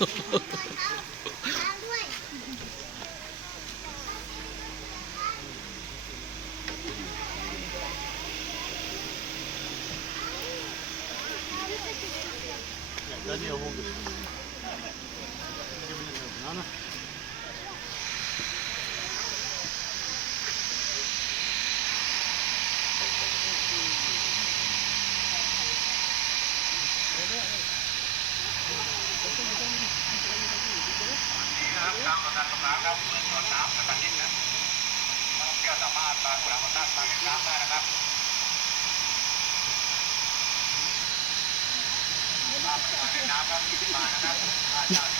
น้ำน้ำครับเหมือนน้ำกระตันยิ่งนะนักท่องเที่ยวสามารถมากุหลาบต้านทานน้ำได้นะครับน้ำในน้ำครับ20 บาทนะครับอาจารย์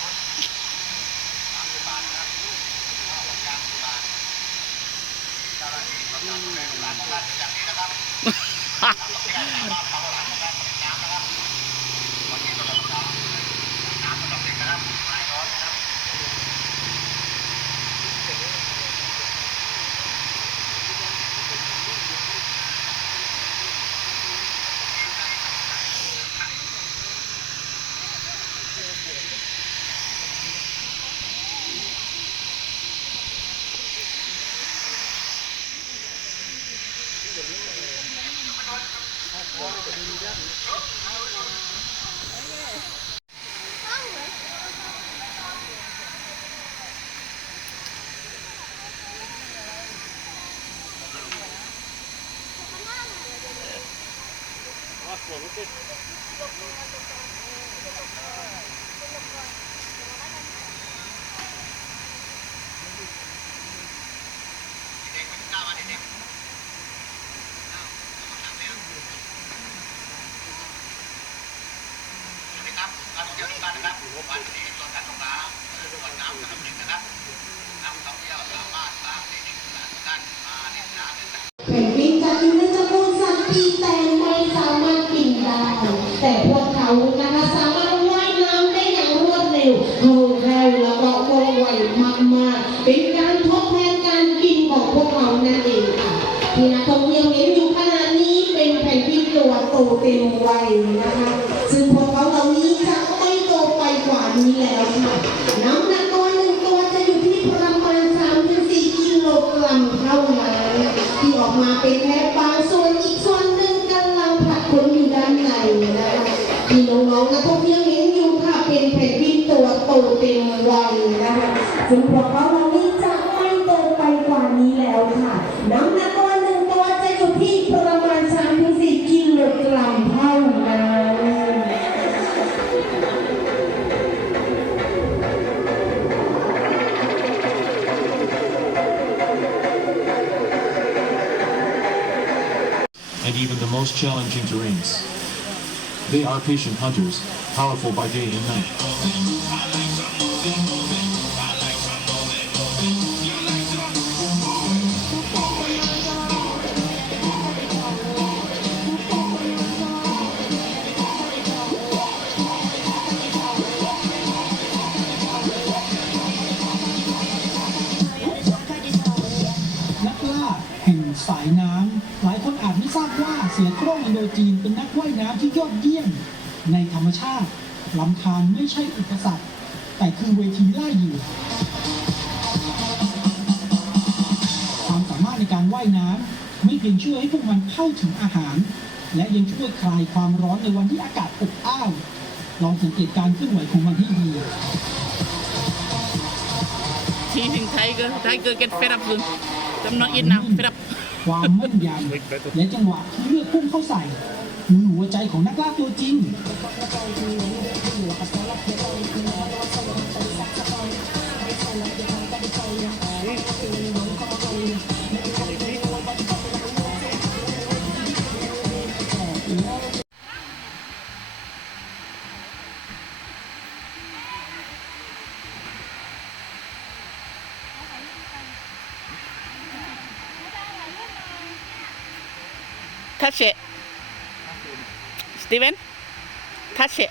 30 บาทนะครับข้าวยาง10 บาทเจ้าหน้าที่ประกันดูแลร้านของร้านอย่างนี้นะครับนักท่องเที่ยวสามารถเข้าร้านของร้านน้ำนะครับวันนี้ก็ต้องน้ำก็ต้องเด็กนะครับไม่ร้อนนะครับการท่องเที่ยวทุกท่านนะครับวันนี้ส่วนการท่องน้ำส่วนน้ำกระดิ่งนะครับนักท่องเที่ยวสามารถตามเด็กๆท่านมาเล่นน้ำได้แผ่นดินจะอยู่ในจำนวนสัตว์ปีแต่ไม่สามารถกินได้แต่พวกเขานะคะสามารถว่ายน้ำได้อย่างรวดเร็วคล่องแคล่วแล้วก็ว่องไวมากๆเป็นการทดแทนการกินของพวกเขานั่นเองค่ะที่นักท่องเที่ยวเห็นอยู่ขณะนี้เป็นแผ่นดินตัวโตเต็มวัยนะคะซึ่งพวกเขาเหล่านี้จะไม่โตไปกว่านี้แล้วค่ะน้ำหนักตัว1 ตัวจะอยู่ที่ประมาณ3-4 กิโลกรัมเท่านั้นที่ออกมาเป็นแค่บางส่วนอีกส่วนหนึ่งกำลังผลัดขนอยู่ด้านในนะคะที่น้องๆนักท่องเที่ยวเห็นอยู่ค่ะเป็นแผ่นดินตัวโตเต็มวัยนะคะซึ่งพวกเขาเหล่านี้จะไม่โตไปกว่านี้แล้วค่ะน้ำหนักตัว1 ตัวจะอยู่ที่ประมาณ3-4 กิโลกรัมเท่านั้น And even the most challenging terrains. They are patient hunters, powerful by day and night. นักล่าแห่งสายน้ำหลายคนอาจไม่ทราบว่าเสือโคร่งอินโดจีนเป็นนักว่ายน้ำที่ยอดเยี่ยมในธรรมชาติลำธารไม่ใช่อุปสรรคแต่คือเวทีล่าเหยื่อความสามารถในการว่ายน้ำไม่เพียงช่วยให้พวกมันเข้าถึงอาหารและยังช่วยคลายความร้อนในวันที่อากาศอบอ้าวลองสังเกตการเคลื่อนไหวของมันให้ดี Teasing tiger get fed up soon. I'm not eating now. Fed up. ความแม่นยำและจังหวะที่เลือกพุ่งเข้าใส่คือหัวใจของนักล่าตัวจริง Touch it. Steven, touch it.